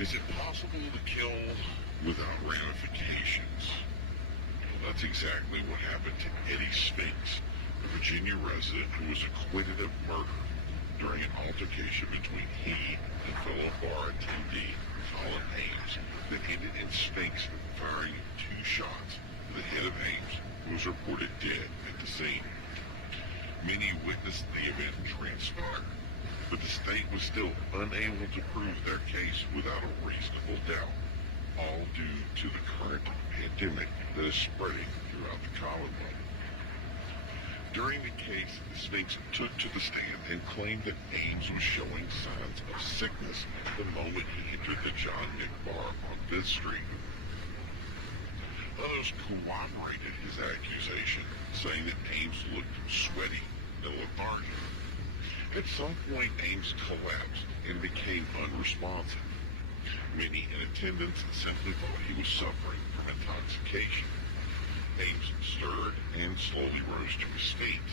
Is it possible to kill without ramifications? Well, that's exactly what happened to Eddie Spinks, a Virginia resident who was acquitted of murder during an altercation between he and fellow bar attendee Colin Ames that ended in Spinks firing 2 shots to the head of Ames, who was reported dead at the scene. Many witnessed the event transpire, but the state was still unable to prove their case without a reasonable doubt, all due to the current pandemic that is spreading throughout the Commonwealth. During the case, Spinks took to the stand and claimed that Ames was showing signs of sickness the moment he entered the John Nick bar on 5th Street. Others corroborated his accusation, saying that Ames looked sweaty and lethargic. At some point, Ames collapsed and became unresponsive. Many in attendance simply thought he was suffering from intoxication. Ames stirred and slowly rose to his feet,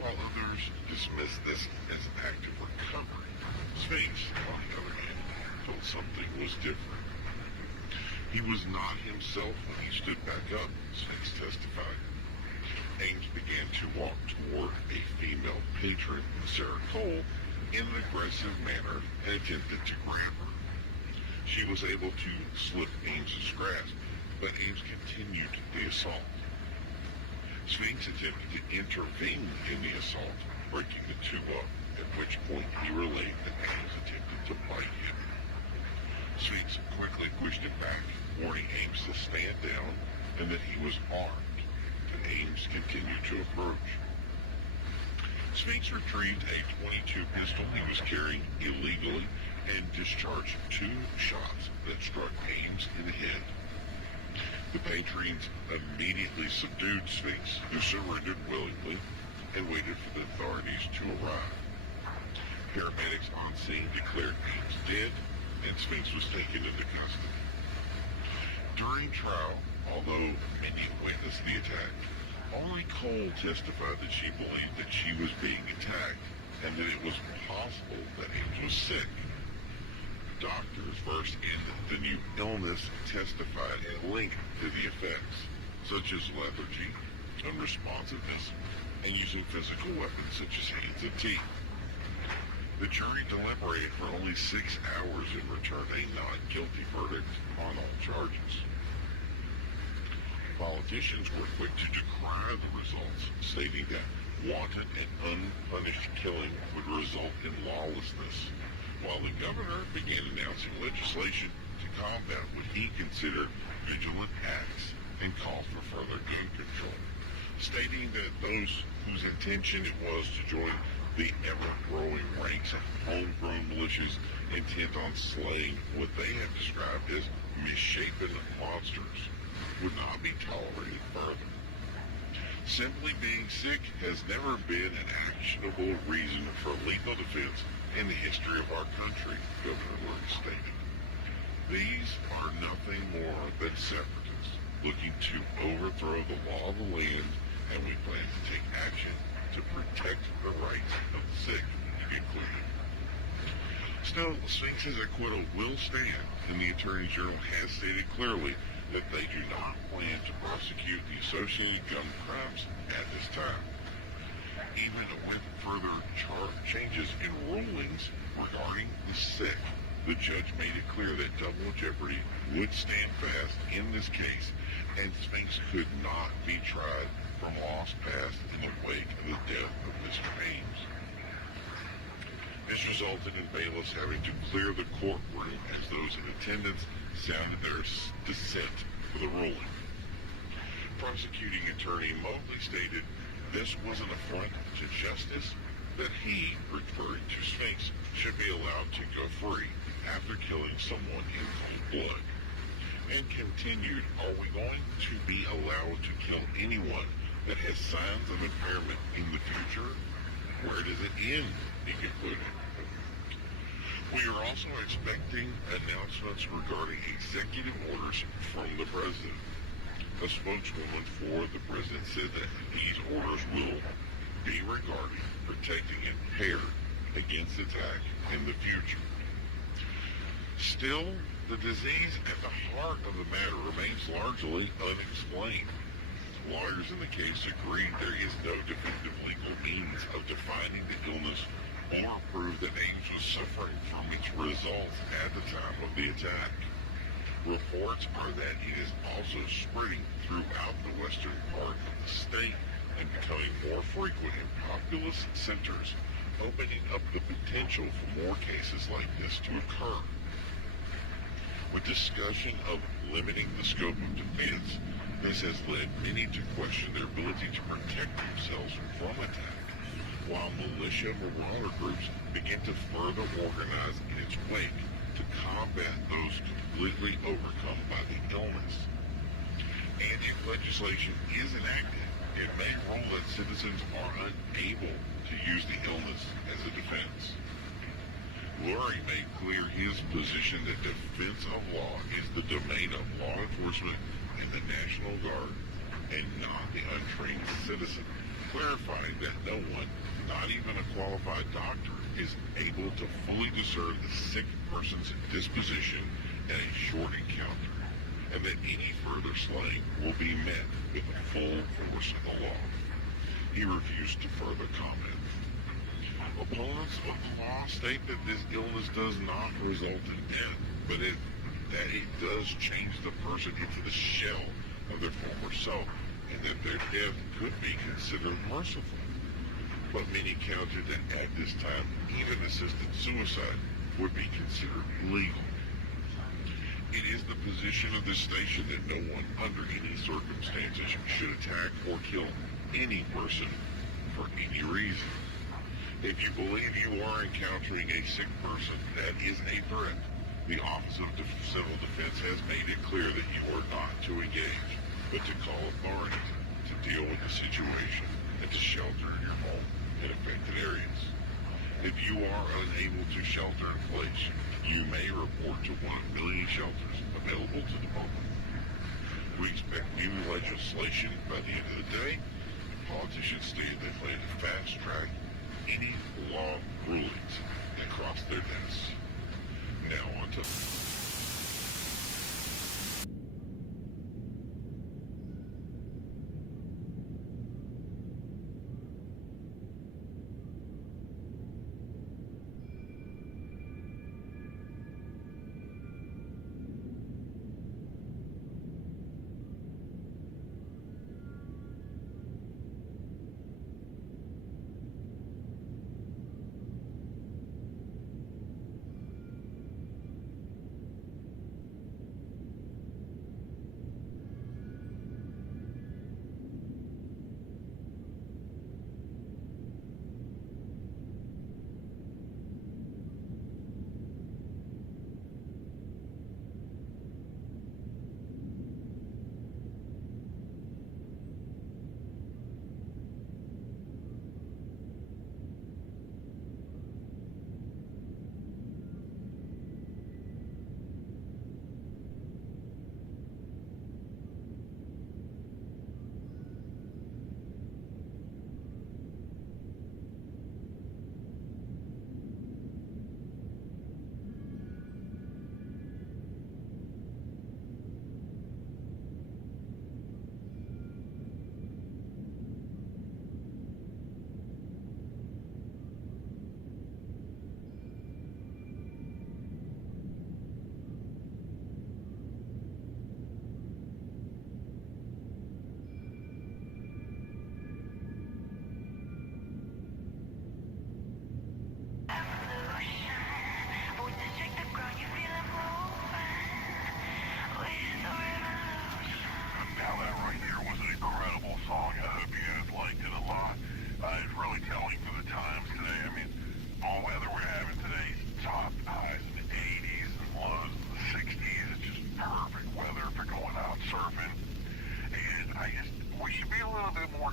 while others dismissed this as an act of recovery. Spinks, on the other hand, felt something was different. He was not himself when he stood back up, Spinks testified. Ames began to walk toward a female patron, Sarah Cole, in an aggressive manner and attempted to grab her. She was able to slip Ames's grasp, but Ames continued the assault. Spinks attempted to intervene in the assault, breaking the 2 up, at which point he relayed that Ames attempted to bite him. Spinks quickly pushed him back, warning Ames to stand down and that he was armed, but Ames continued to approach. Spinks retrieved a .22 pistol he was carrying illegally and discharged 2 shots that struck Ames in the head. The patrons immediately subdued Spinks, who surrendered willingly, and waited for the authorities to arrive. Paramedics on scene declared Ames dead, and Spinks was taken into custody. During trial, although many witnessed the attack, only Cole testified that she believed that she was being attacked, and that it was possible that Ames was sick. Doctors versed in the new illness testified and linked to the effects, such as lethargy, unresponsiveness, and using physical weapons such as hands and teeth. The jury deliberated for only 6 hours and returned a not-guilty verdict on all charges. Politicians were quick to decry the results, stating that wanton and unpunished killing would result in lawlessness, while the governor began announcing legislation to combat what he considered vigilant acts and called for further gun control, stating that those whose intention it was to join the ever-growing ranks of homegrown militias intent on slaying what they have described as misshapen monsters would not be tolerated further. Simply being sick has never been an actionable reason for lethal defense in the history of our country, Governor Lewis stated. These are nothing more than separatists looking to overthrow the law of the land, and we plan to take action to protect the rights of the sick, he concluded. Still, Spinks' acquittal will stand, and the Attorney General has stated clearly that they do not plan to prosecute the associated gun crimes at this time. Even with further changes in rulings regarding the sick, the judge made it clear that double jeopardy would stand fast in this case, and Spinks could not be tried from lost past in the wake of the death of Mr. Ames. This resulted in bailiffs having to clear the courtroom as those in attendance sounded their dissent for the ruling. Prosecuting attorney Mobley stated this was an affront to justice, that he, referring to Spinks, should be allowed to go free after killing someone in cold blood. And continued, are we going to be allowed to kill anyone that has signs of impairment in the future? Where does it end? He concluded. We are also expecting announcements regarding executive orders from the president. A spokeswoman for the president said that these orders will be regarding protecting impaired against attack in the future. Still, the disease at the heart of the matter remains largely unexplained. Lawyers in the case agreed there is no definitive legal means of defining the illness or prove that Ames was suffering from its results at the time of the attack. Reports are that it is also spreading throughout the western part of the state and becoming more frequent in populous centers, opening up the potential for more cases like this to occur. With discussion of limiting the scope of defense, this has led many to question their ability to protect themselves from attack, while militia marauder groups begin to further organize in its wake to combat those completely overcome by the illness. And if legislation is enacted, it may rule that citizens are unable to use the illness as a defense. Lurie made clear his position that defense of law is the domain of law enforcement and the National Guard, and not the untrained citizen, clarifying that no one, not even a qualified doctor, is able to fully discern the sick person's disposition in a short encounter, and that any further slaying will be met with the full force of the law. He refused to further comment. Opponents of the law state that this illness does not result in death, but that it does change the person into the shell of their former self, and that their death could be considered merciful. But many countered that at this time, even assisted suicide would be considered legal. It is the position of this station that no one, under any circumstances, should attack or kill any person for any reason. If you believe you are encountering a sick person that is a threat, the Office of Civil Defense has made it clear that you are not to engage, but to call authorities to deal with the situation and to shelter in your home in affected areas. If you are unable to shelter in place, you may report to one of million shelters available to the public. We expect new legislation by the end of the day. Politicians stated they plan to fast-track any law rulings that cross their desks. Now on to...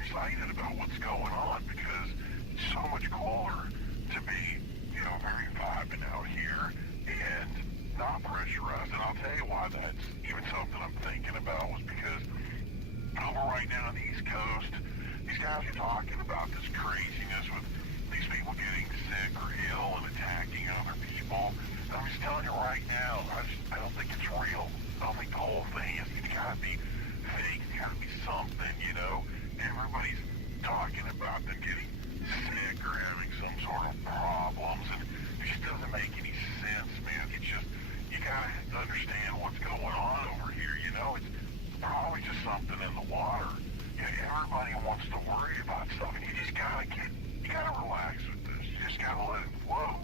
excited about what's going on because it's so much cooler to be, very vibing out here and not pressurized. And I'll tell you why that's even something I'm thinking about was because over right now on the East Coast, these guys are talking about this craziness with these people getting sick or ill and attacking other people. I'm just telling you right now, I don't think it's real. I don't think the whole thing is, it's gotta be fake, it's gotta be something, you know? Everybody's talking about them getting sick or having some sort of problems, and it just doesn't make any sense, man. It's just, you gotta understand what's going on over here, you know? It's probably just something in the water. You know, everybody wants to worry about stuff, and you just you gotta relax with this. You just gotta let it flow.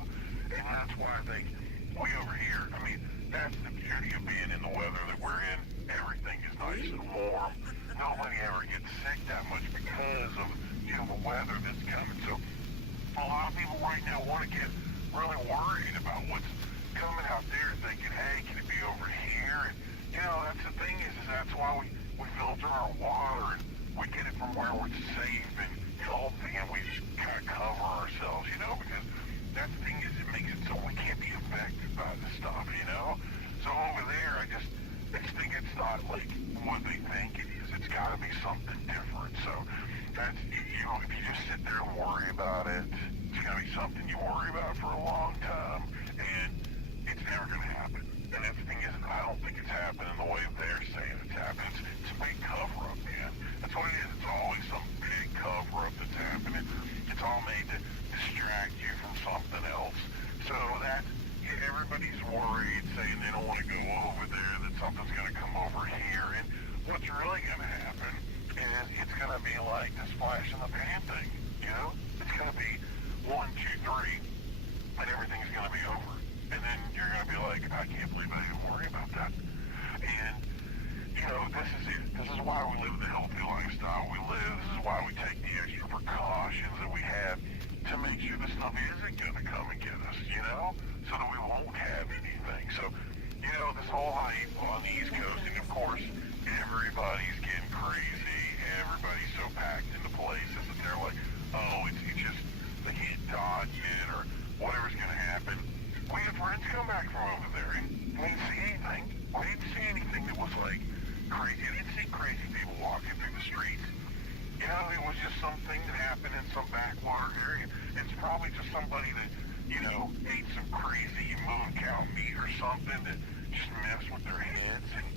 And that's why I think we over here, I mean, that's the beauty of being in the weather that we're in. Everything is nice and warm. Nobody ever gets sick that much because of, you know, the weather that's coming. So a lot of people right now want to get really worried about what's coming out there, thinking, hey, can it be over here? And, you know, that's the thing is that's why we filter our water and we get it from where we're safe and healthy, and we just kind of cover ourselves, you know, because that's the thing is it makes it so we can't be affected by this stuff, you know? So over there, I just think it's not like what they think it is. It's got to be something different. So that's, you know, if you just sit there and worry about it, it's going to be something you worry about for a long time, and it's never going to happen. And that's the thing is, I don't think it's happening the way they're saying it's happening. It's a big cover-up, man. That's what it is. It's always some big cover-up that's happening. It's all made to distract you from something else. So that everybody's worried, saying they don't want to go over there, that something's going to come over here. And what's really going to happen is it's going to be like this flash in the pan thing, you know? It's going to be 1, 2, 3, and everything's going to be over. And then you're going to be like, I can't believe I didn't worry about that. And, you know, this is it. This is why we live the healthy lifestyle we live. This is why we take the extra precautions that we have to make sure this stuff isn't going to come and get us, you know? So that we won't have anything. So, you know, this whole hype on the East Coast, and of course, everybody's getting crazy. Everybody's so packed into places that they're like, oh, it's just, they can't dodge it or whatever's going to happen. We had friends come back from over there, and we didn't see anything. We didn't see anything that was like crazy. I didn't see crazy people walking through the streets. You know, it was just something that happened in some backwater area. It's probably just somebody that, you know, ate some crazy moon cow meat or something that just messed with their heads, and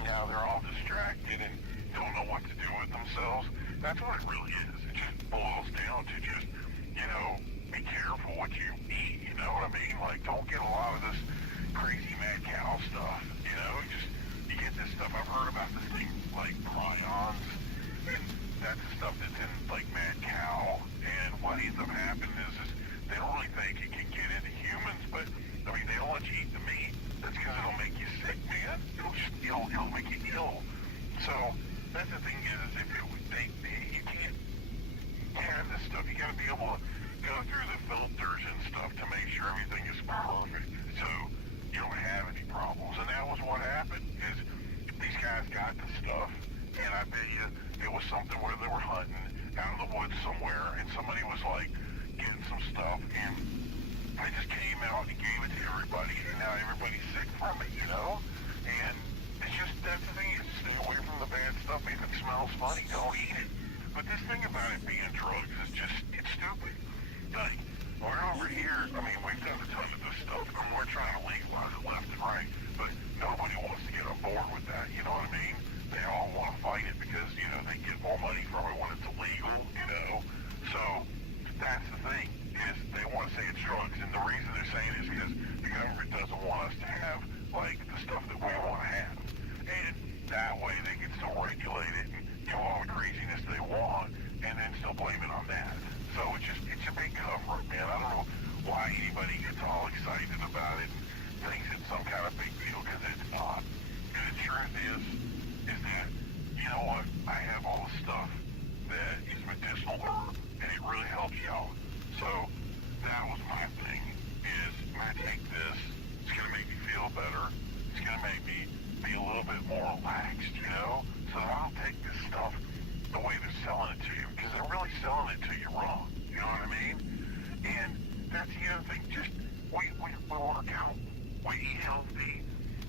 now they're all distracted and don't know what to do with themselves. That's what it really is. It just boils down to just, you know, be careful what you eat, you know what I mean? Like, don't get a lot of this crazy mad cow stuff, you know? You get this stuff, I've heard about this thing, like prions, and that's the stuff that's in, like, mad cow, and what ends up happening is they don't really think it can get into humans, but, I mean, they don't let you eat the meat. That's because it'll make you sick, man. It'll make you ill. So, that's the thing is if you can't have this stuff, you gotta be able to go through the filters and stuff to make sure everything is perfect, so you don't have any problems. And that was what happened, is these guys got the stuff, and I bet you it was something where they were hunting out in the woods somewhere, and somebody was like getting some stuff, and they just came out and gave it to everybody, and now everybody's sick from it, you know? And it's just, that's the thing, is stay away from the bad stuff. If it smells funny, don't eat it. But this thing about it being drugs is just, it's stupid. Like, we're over here, I mean, we've done a ton of this stuff, and we're trying to legalize it left and right, but nobody wants to get on board with that, you know what I mean? They all want to fight it because, you know, they get more money from it when it's illegal, you know? So, that's the thing, is they want to say it's drugs, and the reason they're saying it is because the government doesn't want us to have, like, the stuff that we want to have. And that way they can still regulate it and do all the craziness they want, and then still blame it on that. So it's a big cover-up, man. I don't know why anybody gets all excited about it and thinks it's some kind of big deal, because it's not. And the truth is that, you know what, I have all the stuff that is medicinal herb, and it really helps you out. So that was my thing, is when I take this, it's going to make me feel better. It's going to make me be a little bit more relaxed, you know? So I don't take this stuff the way they're selling it to you, because they're really selling it to you wrong, you know what I mean? And that's the other thing, just, we work out, we eat healthy,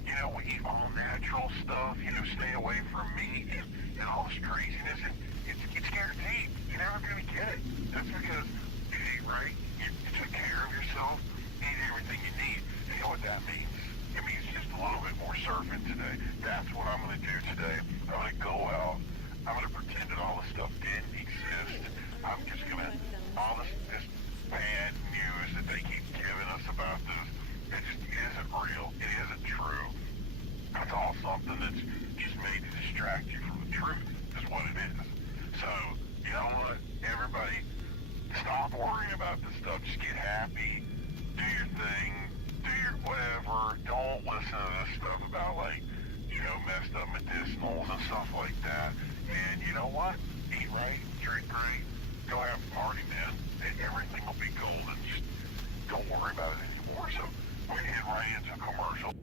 you know, we eat all natural stuff, you know, stay away from meat and all this craziness, and it's guaranteed, you're never going to get it. That's because you eat right? You took care of yourself, ate everything you need. You know what that means? It means just a little bit more surfing today. That's what I'm going to do today. I'm going to go out. I'm going to pretend that all this stuff didn't exist. I'm just going to, all this bad news that they keep giving us about this, it just isn't real. It isn't true. It's all something that's just made to distract you from the truth, is what it is. So, you know what? Everybody, stop worrying about this stuff. Just get happy. Do your thing. Do your whatever. Don't listen to this stuff about, like, you know, messed up medicinals and stuff like that. And you know what? Eat right, drink right, go have a party, man. And everything will be golden. Just don't worry about it anymore. So we're going to head right into a commercial.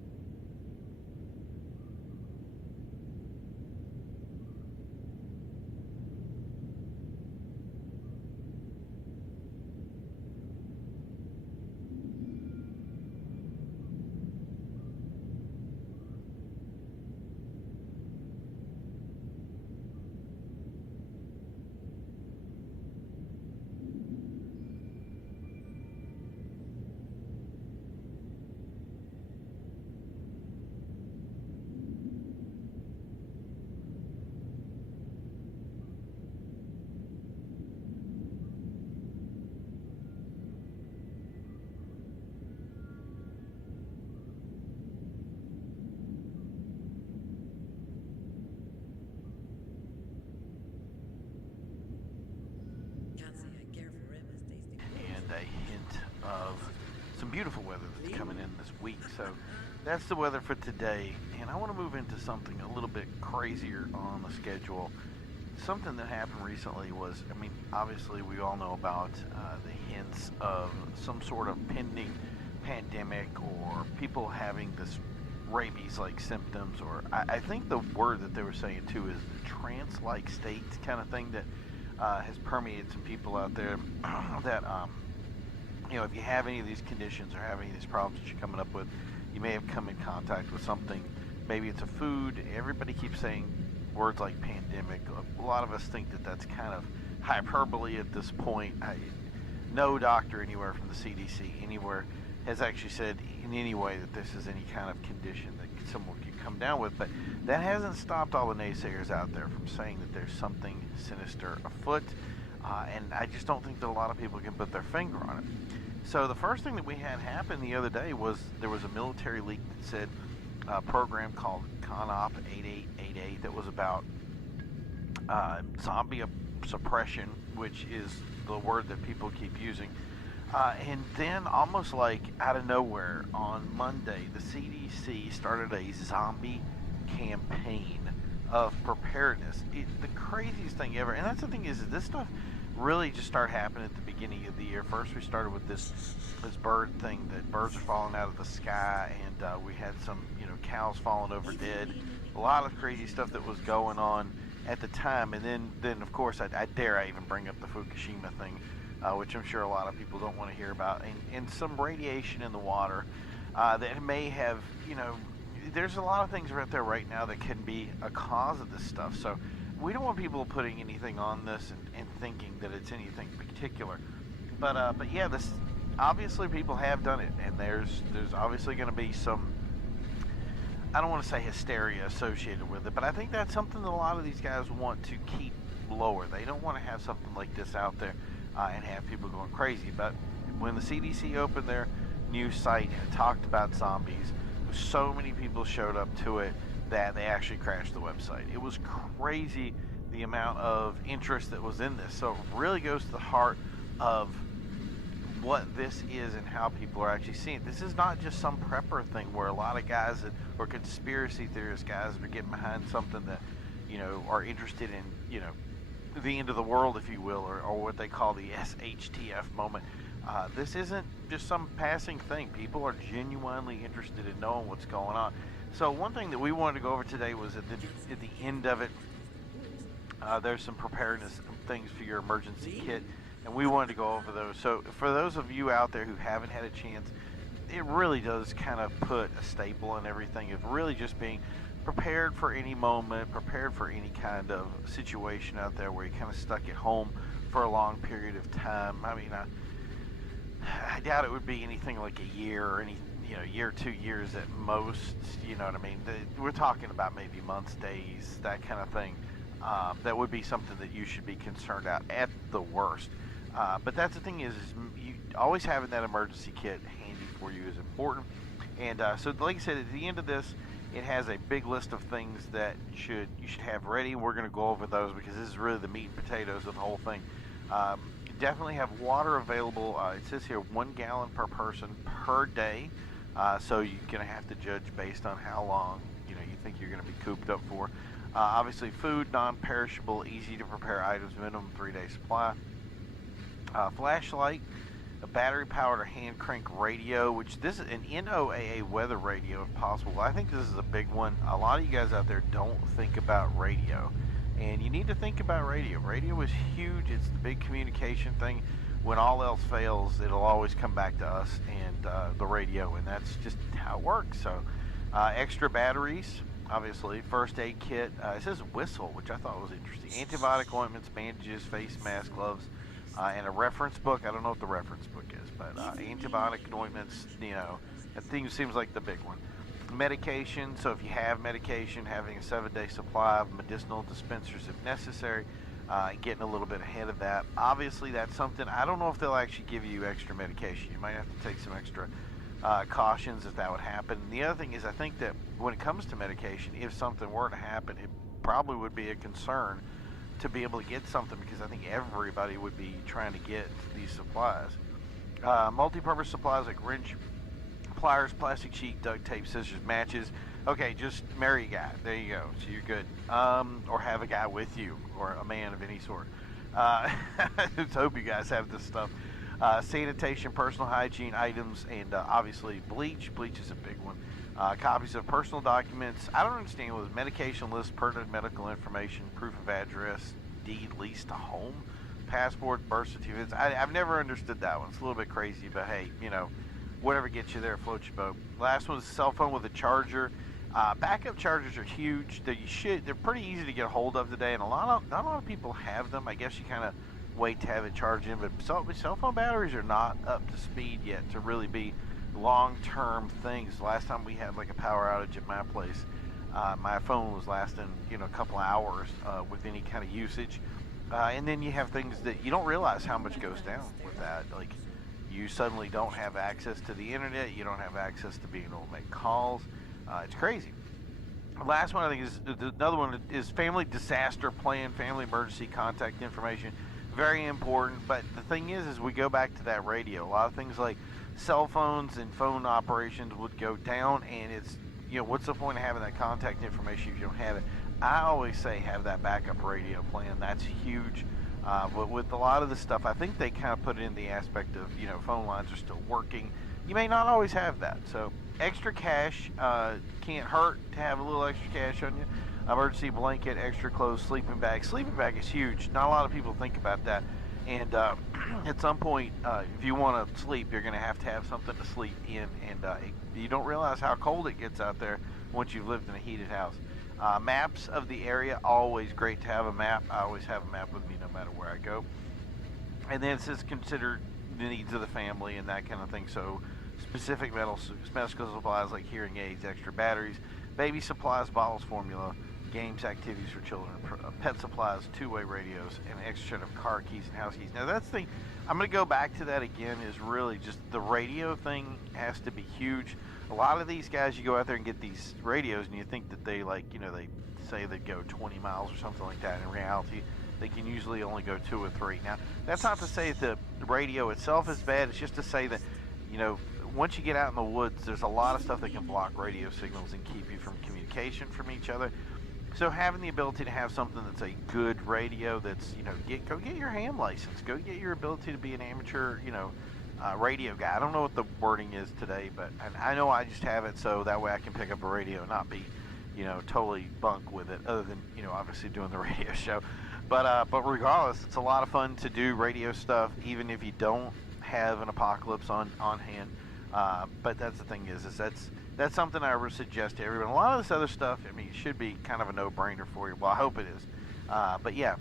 And a hint of some beautiful weather that's coming in this week. So that's the weather for today. And I want to move into something a little bit crazier on the schedule. Something that happened recently was, I mean, obviously we all know about the hints of some sort of pending pandemic or people having this rabies-like symptoms, or I think the word that they were saying too is the trance-like state kind of thing that has permeated some people out there that, you know, if you have any of these conditions or have any of these problems that you're coming up with, you may have come in contact with something. Maybe it's a food. Everybody keeps saying words like pandemic. A lot of us think that that's kind of hyperbole at this point. No doctor anywhere from the CDC anywhere has actually said in any way that this is any kind of condition that someone could come down with, but that hasn't stopped all the naysayers out there from saying that there's something sinister afoot, and I just don't think that a lot of people can put their finger on it. So the first thing that we had happen the other day was there was a military leak that said a program called CONOP 8888 that was about zombie suppression, which is the word that people keep using. And then almost like out of nowhere on Monday, the CDC started a zombie campaign of preparedness. The craziest thing ever. And that's the thing is that this stuff really just started happening at the beginning of the year. First we started with this bird thing, that birds are falling out of the sky, and we had some, you know, cows falling over dead. A lot of crazy stuff that was going on at the time. And then of course I dare I even bring up the Fukushima thing, which I'm sure a lot of people don't want to hear about, and some radiation in the water that may have, you know, there's a lot of things out there right now that can be a cause of this stuff. So we don't want people putting anything on this and thinking that it's anything particular. But yeah, this obviously people have done it, and there's obviously going to be some, I don't want to say hysteria associated with it, but I think that's something that a lot of these guys want to keep lower. They don't want to have something like this out there and have people going crazy. But when the CDC opened their news site and talked about zombies, so many people showed up to it that they actually crashed the website. It was crazy the amount of interest that was in this. So it really goes to the heart of what this is and how people are actually seeing it. This is not just some prepper thing where a lot of guys that, or conspiracy theorist guys that are getting behind something that, you know, are interested in, you know, the end of the world, if you will, or what they call the SHTF moment. This isn't just some passing thing. People are genuinely interested in knowing what's going on. So one thing that we wanted to go over today was at the end of it, there's some preparedness things for your emergency kit, and we wanted to go over those. So for those of you out there who haven't had a chance, it really does kind of put a staple in everything of really just being prepared for any moment, prepared for any kind of situation out there where you're kind of stuck at home for a long period of time. I mean, I doubt it would be anything like a year or any, year, 2 years at most. You know what I mean? We're talking about maybe months, days, that kind of thing. That would be something that you should be concerned at the worst. But that's the thing is you always having that emergency kit handy for you is important. And so, like I said, at the end of this, it has a big list of things that you should have ready. We're going to go over those because this is really the meat and potatoes of the whole thing. Definitely have water available. It says here 1 gallon per person per day. So you're going to have to judge based on how long you think you're going to be cooped up for. Obviously, food, non-perishable, easy to prepare items, minimum 3-day supply. Flashlight, a battery-powered or hand-crank radio, which this is an NOAA weather radio if possible. I think this is a big one. A lot of you guys out there don't think about radio, and you need to think about radio. Radio is huge. It's the big communication thing. When all else fails, it'll always come back to us and the radio, and that's just how it works. So, extra batteries, obviously, first aid kit. It says whistle, which I thought was interesting. Antibiotic ointments, bandages, face mask, gloves, and a reference book. I don't know what the reference book is, but antibiotic ointments, that thing seems like the big one. Medication, so if you have medication, having a 7-day supply of medicinal dispensers if necessary. Getting a little bit ahead of that. Obviously, that's something, I don't know if they'll actually give you extra medication. You might have to take some extra cautions if that would happen. And the other thing is, I think that when it comes to medication, if something were to happen, it probably would be a concern to be able to get something because I think everybody would be trying to get these supplies. Multi-purpose supplies like wrench, pliers, plastic sheet, duct tape, scissors, matches. Okay, just marry a guy. There you go. So you're good. Or have a guy with you, or a man of any sort. I just hope you guys have this stuff. Sanitation, personal hygiene items, and obviously bleach. Bleach is a big one. Copies of personal documents. I don't understand what medication list, pertinent medical information, proof of address, deed, lease to home, passport, birth certificates. I've never understood that one. It's a little bit crazy, but hey, whatever gets you there, floats your boat. Last one is a cell phone with a charger. Backup chargers are huge. They're pretty easy to get a hold of today, and not a lot of people have them. I guess you kind of wait to have it charged in, but cell phone batteries are not up to speed yet to really be long-term things. Last time we had like a power outage at my place, my phone was lasting a couple hours with any kind of usage, and then you have things that you don't realize how much goes down with that. Like you suddenly don't have access to the internet, you don't have access to being able to make calls. It's crazy. The last one I think is another one is family disaster plan, family emergency contact information. Very important. But the thing is we go back to that radio. A lot of things like cell phones and phone operations would go down, and it's what's the point of having that contact information if you don't have it? I always say have that backup radio plan. That's huge. But with a lot of the stuff, I think they kind of put it in the aspect of phone lines are still working. You may not always have that, so extra cash can't hurt to have a little extra cash on you. Emergency blanket, extra clothes, sleeping bag. Sleeping bag is huge. Not a lot of people think about that. And at some point, if you want to sleep, you're going to have something to sleep in. And you don't realize how cold it gets out there once you've lived in a heated house. Maps of the area, always great to have a map. I always have a map with me no matter where I go. And then it says consider the needs of the family and that kind of thing. So specific medical supplies like hearing aids, extra batteries, baby supplies, bottles, formula, games, activities for children, pet supplies, two-way radios, and extra set of car keys and house keys. Now that's the thing, I'm going to go back to that again, is really just the radio thing has to be huge. A lot of these guys, you go out there and get these radios and you think that they they say they go 20 miles or something like that. In reality, they can usually only go 2 or 3. Now, that's not to say that the radio itself is bad. It's just to say that, once you get out in the woods, there's a lot of stuff that can block radio signals and keep you from communication from each other. So having the ability to have something that's a good radio, that's, go get your ham license. Go get your ability to be an amateur, radio guy. I don't know what the wording is today, but I know I just have it so that way I can pick up a radio and not be, totally bunk with it, other than, obviously doing the radio show. But regardless, it's a lot of fun to do radio stuff, even if you don't have an apocalypse on hand. But that's the thing is that's something I would suggest to everyone. A lot of this other stuff, it should be kind of a no-brainer for you. Well, I hope it is. But yeah,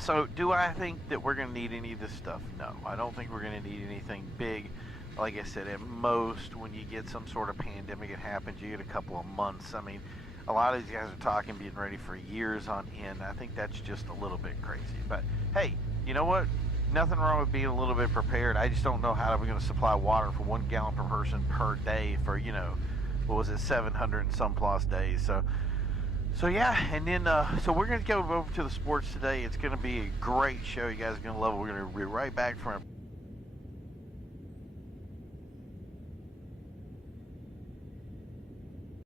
So, do I think that we're going to need any of this stuff? No, I don't think we're going to need anything big. Like I said, at most, when you get some sort of pandemic, it happens, you get a couple of months. I mean, a lot of these guys are talking being ready for years on end. I think that's just a little bit crazy. But hey, you know what? Nothing wrong with being a little bit prepared. I just don't know how we're going to supply water for 1 gallon per person per day for, what was it, 700 and some plus days. So yeah, and then so we're going to go over to the sports today. It's going to be a great show. You guys are going to love it. We're going to be right back from